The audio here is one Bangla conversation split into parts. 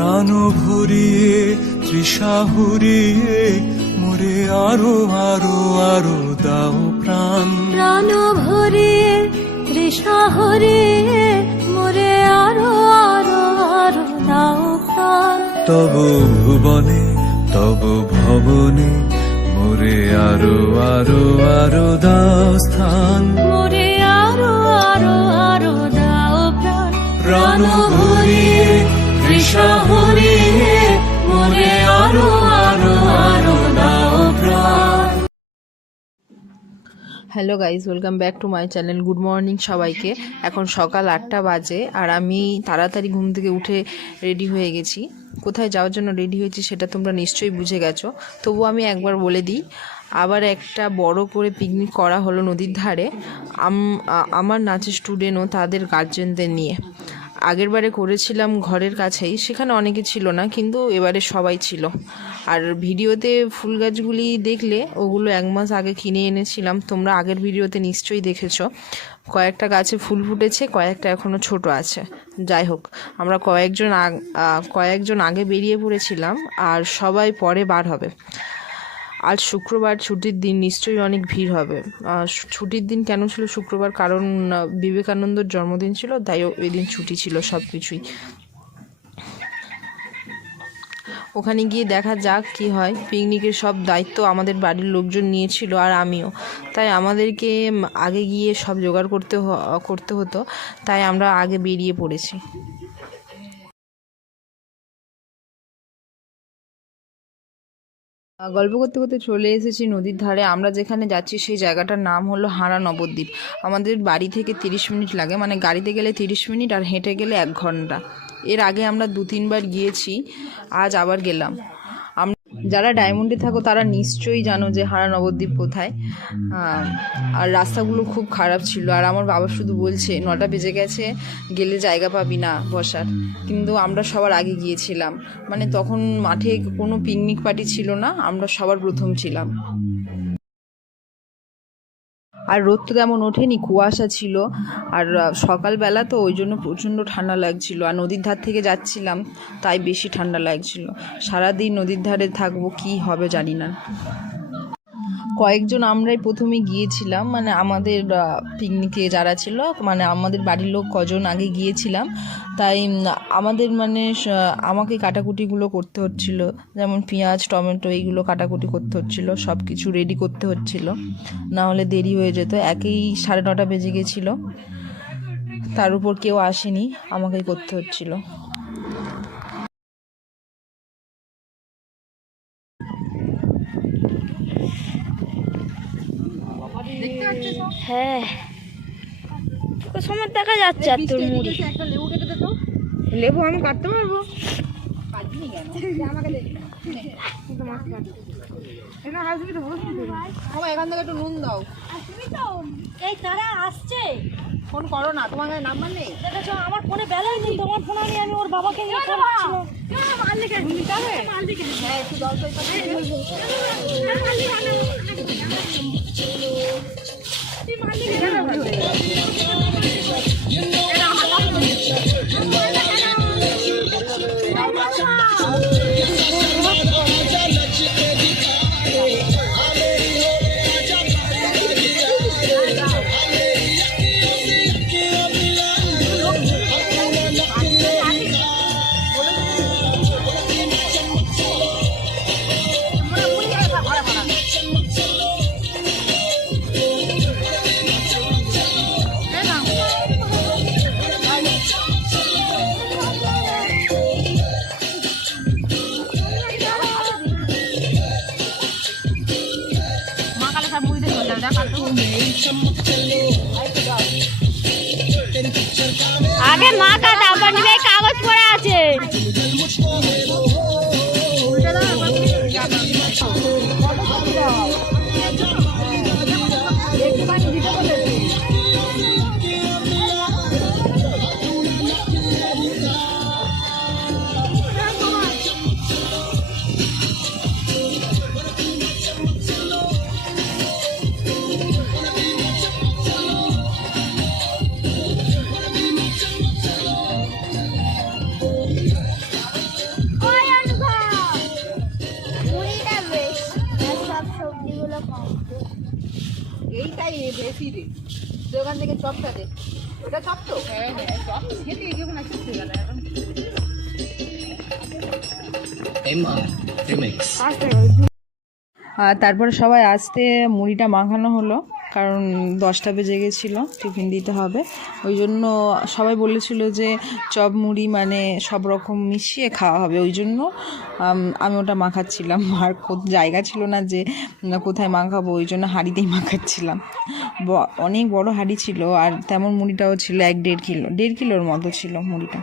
প্রাণ ভরিয়ে তৃষা হুরিয়ে মোরে আরো আরো আরো দাও প্রাণ। প্রাণ ভরিয়ে তৃষা হরিয়ে মোরে আরো আরো আরো দাও প্রাণ। তব ভুবনে তব ভবনে মোরে আরো আরো আরো দাও স্থান। মোরে আরো আরো আরো দাও প্রাণ। প্রাণ ভরিয়ে তৃষা হরিয়ে মোরে আরো আরো আরো দাও প্রাণ। Hello guys, welcome back to my channel. Good morning সবাইকে। এখন সকাল 8টা বাজে আর আমি তাড়াতাড়ি ঘুম থেকে উঠে রেডি হয়ে গেছি। কোথায় যাওয়ার জন্য রেডি হয়েছি সেটা তোমরা নিশ্চয়ই বুঝে গেছো, তবু আমি একবার বলে দিই। আবার একটা বড় করে পিকনিক করা হলো নদীর ধারে, আমার নাচের স্টুডেন্ট ও তাদের গার্জেনদের নিয়ে। আগেরবারে করেছিলাম ঘরের কাছেই, সেখানে অনেকে ছিল না, কিন্তু এবারে সবাই ছিল। আর ভিডিওতে ফুল গাছগুলি দেখলে ওগুলো 1 মাস আগে কিনে এনেছিলাম, তোমরা আগের ভিডিওতে নিশ্চয়ই দেখেছো। কয়েকটা গাছে ফুল ফুটেছে, কয়েকটা এখনও ছোট আছে। যাই হোক, আমরা কয়েকজন আগে বেরিয়ে পড়েছিলাম আর সবাই পরে বার হবে। আজ শুক্রবার, ছুটির দিন, নিশ্চয়ই অনেক ভিড় হবে। ছুটির দিন কেন ছিল শুক্রবার? কারণ বিবেকানন্দর জন্মদিন ছিল, তাই ওই দিন ছুটি ছিল সব কিছুই। ওখানে গিয়ে দেখা যাক কি হয়। পিকনিকের সব দায়িত্ব আমাদের বাড়ির লোকজন নিয়েছিল আর আমিও, তাই আমাদেরকে আগে গিয়ে সব জোগাড় করতে হতো, তাই আমরা আগে বেরিয়ে পড়েছি। গল্প করতে করতে চলে এসেছি নদীর ধারে। আমরা যেখানে যাচ্ছি সেই জায়গাটার নাম হলো হারা নবদ্বীপ। আমাদের বাড়ি থেকে 30 মিনিট লাগে, মানে গাড়িতে গেলে 30 মিনিট আর হেঁটে গেলে 1 ঘন্টা। এর আগে আমরা 2-3 বার গিয়েছি, আজ আবার গেলাম। যারা ডায়মন্ডে থাকো তারা নিশ্চয়ই জানো যে হারা নবদ্বীপ কোথায়। আর রাস্তাগুলো খুব খারাপ ছিল, আর আমার বাবা শুধু বলছে 9টা বেজে গেছে, গেলে জায়গা পাবি না বসার। কিন্তু আমরা সবার আগে গিয়েছিলাম, মানে তখন মাঠে কোনো পিকনিক পার্টি ছিল না, আমরা সবার প্রথম ছিলাম। আর রোদ তো তেমন ওঠেনি, কুয়াশা ছিল, আর সকালবেলা তো ওই জন্য প্রচণ্ড ঠান্ডা লাগছিল। আর নদীর ধার থেকে যাচ্ছিলাম, তাই বেশি ঠান্ডা লাগছিল। সারাদিন নদীর ধারে থাকবো, কি হবে জানি না। কয়েকজন আমরাই প্রথমে গিয়েছিলাম, মানে আমাদের পিকনিকে যারা ছিল, মানে আমাদের বাড়ির লোক কজন আগে গিয়েছিলাম, তাই আমাদের আমাকে কাটাকুটিগুলো করতে হচ্ছিল, যেমন পেঁয়াজ, টমেটো এইগুলো কাটাকুটি করতে হচ্ছিল, সব কিছু রেডি করতে হচ্ছিল, না হলে দেরি হয়ে যেত। 9:30 বেজে গেছিলো, তার উপর কেউ আসেনি, আমাকেই করতে হচ্ছিল। হ্যাঁ, সময় দেখা যাচ্ছে। আর তোর মুড়ি লেবু আমি কাটতে পারবো? এখান থেকে একটু নুন দাও। এই তারা আসছে, ফোন করো না, তোমার কাছে নাম্বার নেই? দেখেছো আমার ফোনে ব্যালেন্স নেই, তোমার ফোন আমি ওর বাবাকে নিয়ে করছিলাম। হ্যাঁ, একটু দাও তো। আগে মা কা তারপর নিবে, কাগজ পড়ে আছে। ওখান থেকে চপটা দে, ওটা চপ তো? হ্যাঁ হ্যাঁ, চপ খেতে এগিয়ে না খেতে গেল এখন। আর তারপরে সবাই আসতে মুড়িটা মাখানো হলো, কারণ 10টা বেজে গেছিলো, টিফিন দিতে হবে। ওই জন্য সবাই বলেছিল যে চপ মুড়ি মানে সব রকম মিশিয়ে খাওয়া হবে, ওই জন্য আমি ওটা মাখাচ্ছিলাম। আর জায়গা ছিল না যে কোথায় মাখাবো, ওই জন্য হাঁড়িতেই মাখাচ্ছিলাম। অনেক বড় হাঁড়ি ছিল, আর তেমন মুড়িটাও ছিল 1-1.5 কিলো, 1.5 কিলোর মতো ছিল মুড়িটা।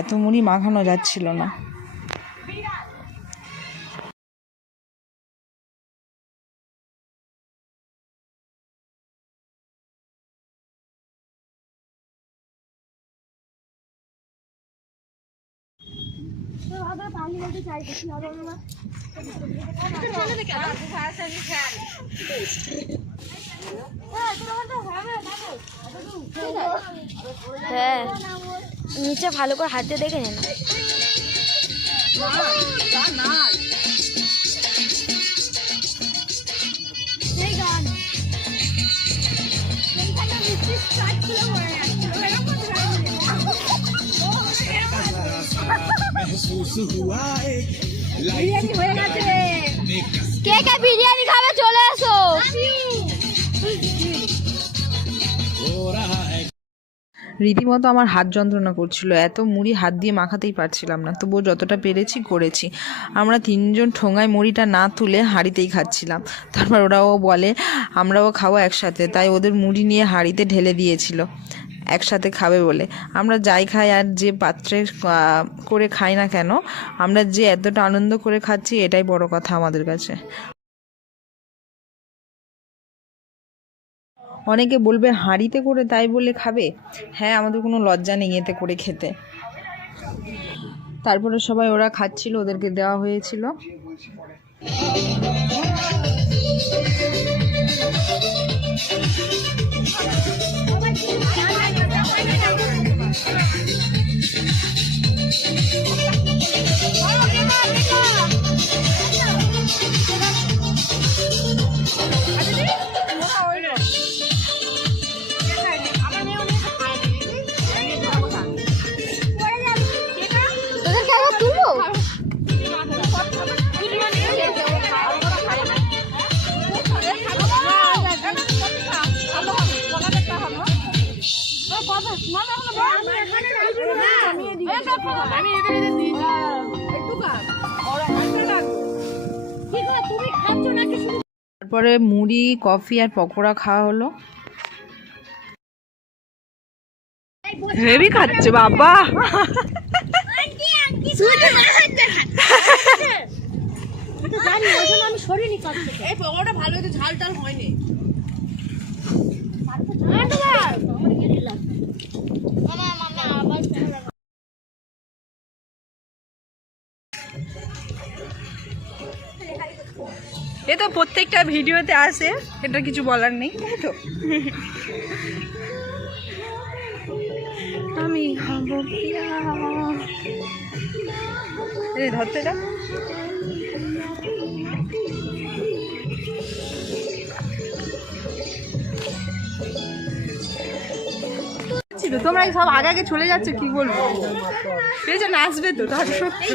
এত মুড়ি মাখানো যাচ্ছিল না। হ্যাঁ, নিচে ভালো করে হাতে দেখে নেন। কে কে বিরিয়ানি খাবে চলে এসো। রীতিমতো আমার হাত যন্ত্রণা করছিল, এত মুড়ি হাত দিয়ে মাখাতেই পারছিলাম না, তবুও যতটা পেরেছি করেছি। আমরা 3জন ঠোঙায় মুড়িটা না তুলে হাঁড়িতেই খাচ্ছিলাম। তারপর ওরাও বলে আমরাও খাবো একসাথে, তাই ওদের মুড়ি নিয়ে হাঁড়িতে ঢেলে দিয়েছিল একসাথে খাবে বলে। আমরা যাই খাই আর যে পাত্রে করে খাই না কেন, আমরা যে এতটা আনন্দ করে খাচ্ছি এটাই বড় কথা আমাদের কাছে। অনেকে বলবে হাঁড়িতে করে তাই বলে খাবে, হ্যাঁ আমাদের কোনো লজ্জা নেই এতে করে খেতে। তারপরে সবাই ওরা খাচ্ছিল, ওদেরকে দেওয়া হয়েছিল। তারপরে মুড়ি, কফি আর পকোড়া খাওয়া হলো। হেভি খাচ্ছে বাবা। ভালো, ঝাল টাল হয়নি। এ তো প্রত্যেকটা ভিডিওতে আসে, এটা কিছু বলার নেই, তাই তো। আমি খাবো ধরতে যা। তোমরা সব আগে আগে চলে যাচ্ছ, কি বলবো, নাচবে তো তার সত্যি।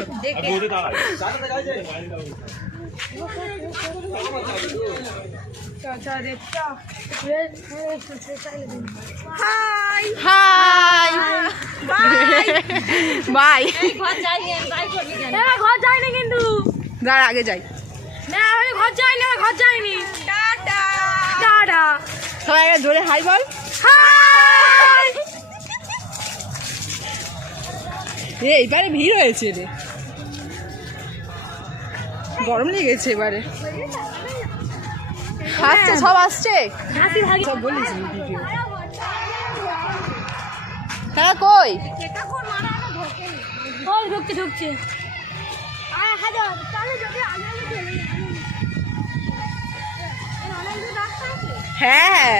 High high by. ঘর যাইনি কিন্তু, দাঁড়া আগে যাই না, আমি ঘর যাইনি, আমি ঘর যাইনি। টাটা টাটা, সবাই জোরে হাই বল। হাই। এইবারে ভিড় হয়েছে রে, গরম লেগেছে এবারে। আসছে সব আসছে, সব বলিস ভিডিও। তারা কই? ঢুকছে ঢুকছে। হ্যাঁ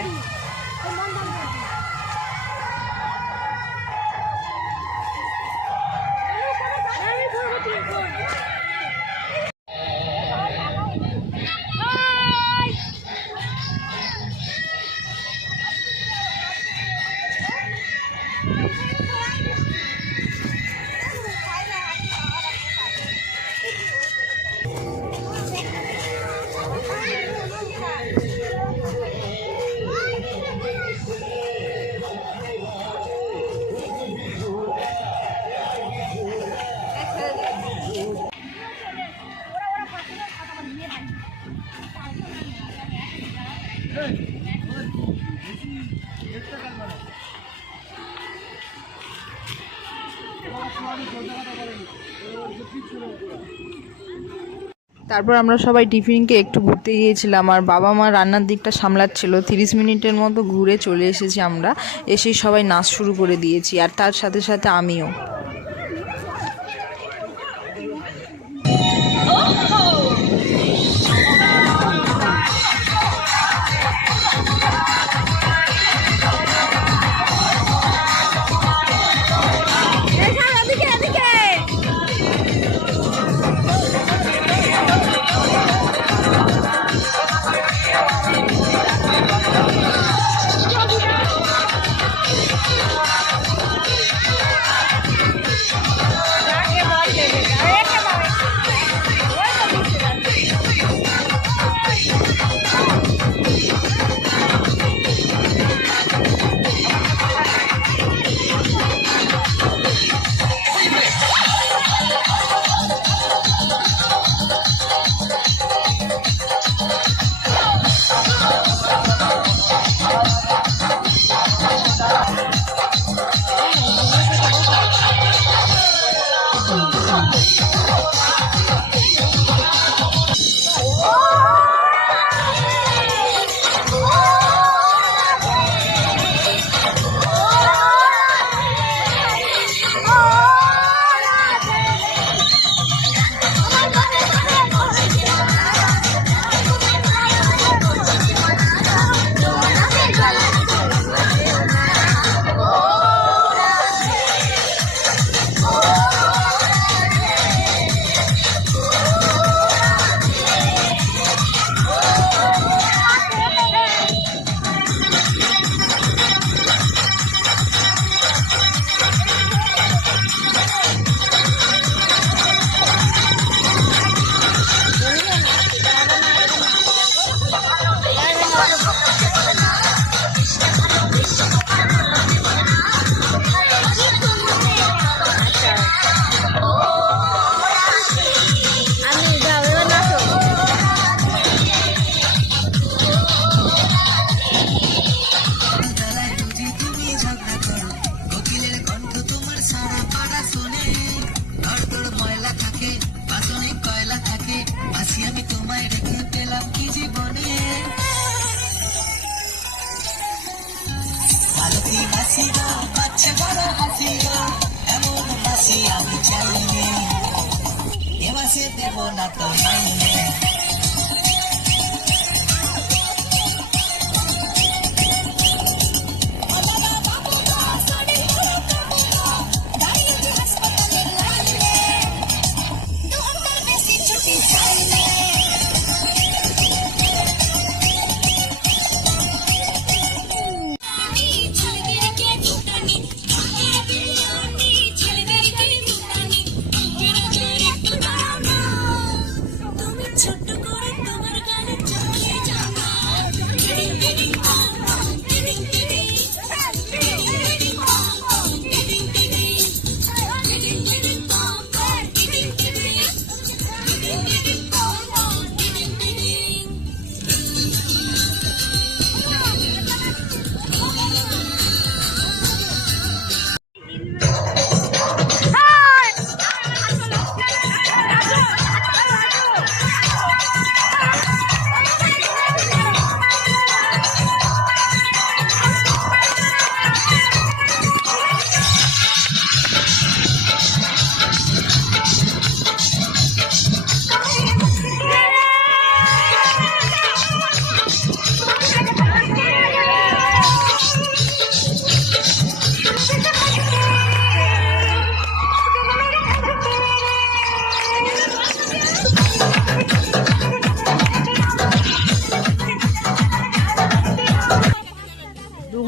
তারপর আমরা সবাই টিফিনকে একটু ঘুরতে গিয়েছিলাম, আর বাবা মা রান্নার দিকটা সামলাচ্ছিল। 30 মিনিটের মতো ঘুরে চলে এসেছি আমরা, এসেই সবাই নাচ শুরু করে দিয়েছি, আর তার সাথে সাথে আমিও।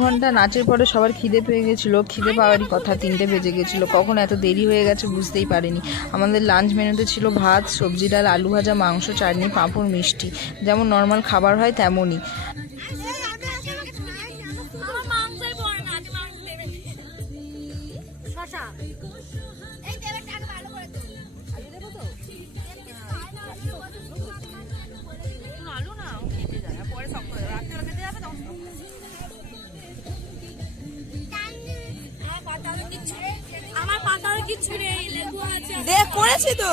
ঘন্টা নাচের পরে সবার খিদে পেয়ে গেছিলো, খিদে পাওয়ারই কথা, 3টে বেজে গেছিলো। কখন এত দেরি হয়ে গেছে বুঝতেই পারিনি। আমাদের লাঞ্চ মেনুতে ছিল ভাত, সবজি, ডাল, আলু ভাজা, মাংস, চাটনি, পাঁপড়, মিষ্টি, যেমন নর্মাল খাবার হয় তেমনই। আমার পাতার কিচ্ছু নেই। আছে তো।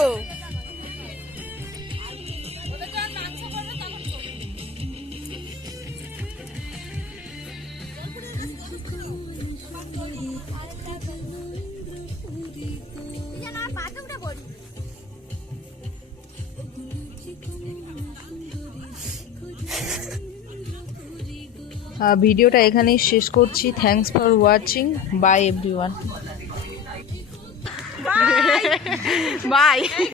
ভিডিওটা এখানেই শেষ করছি। Thanks for watching. Bye everyone. By.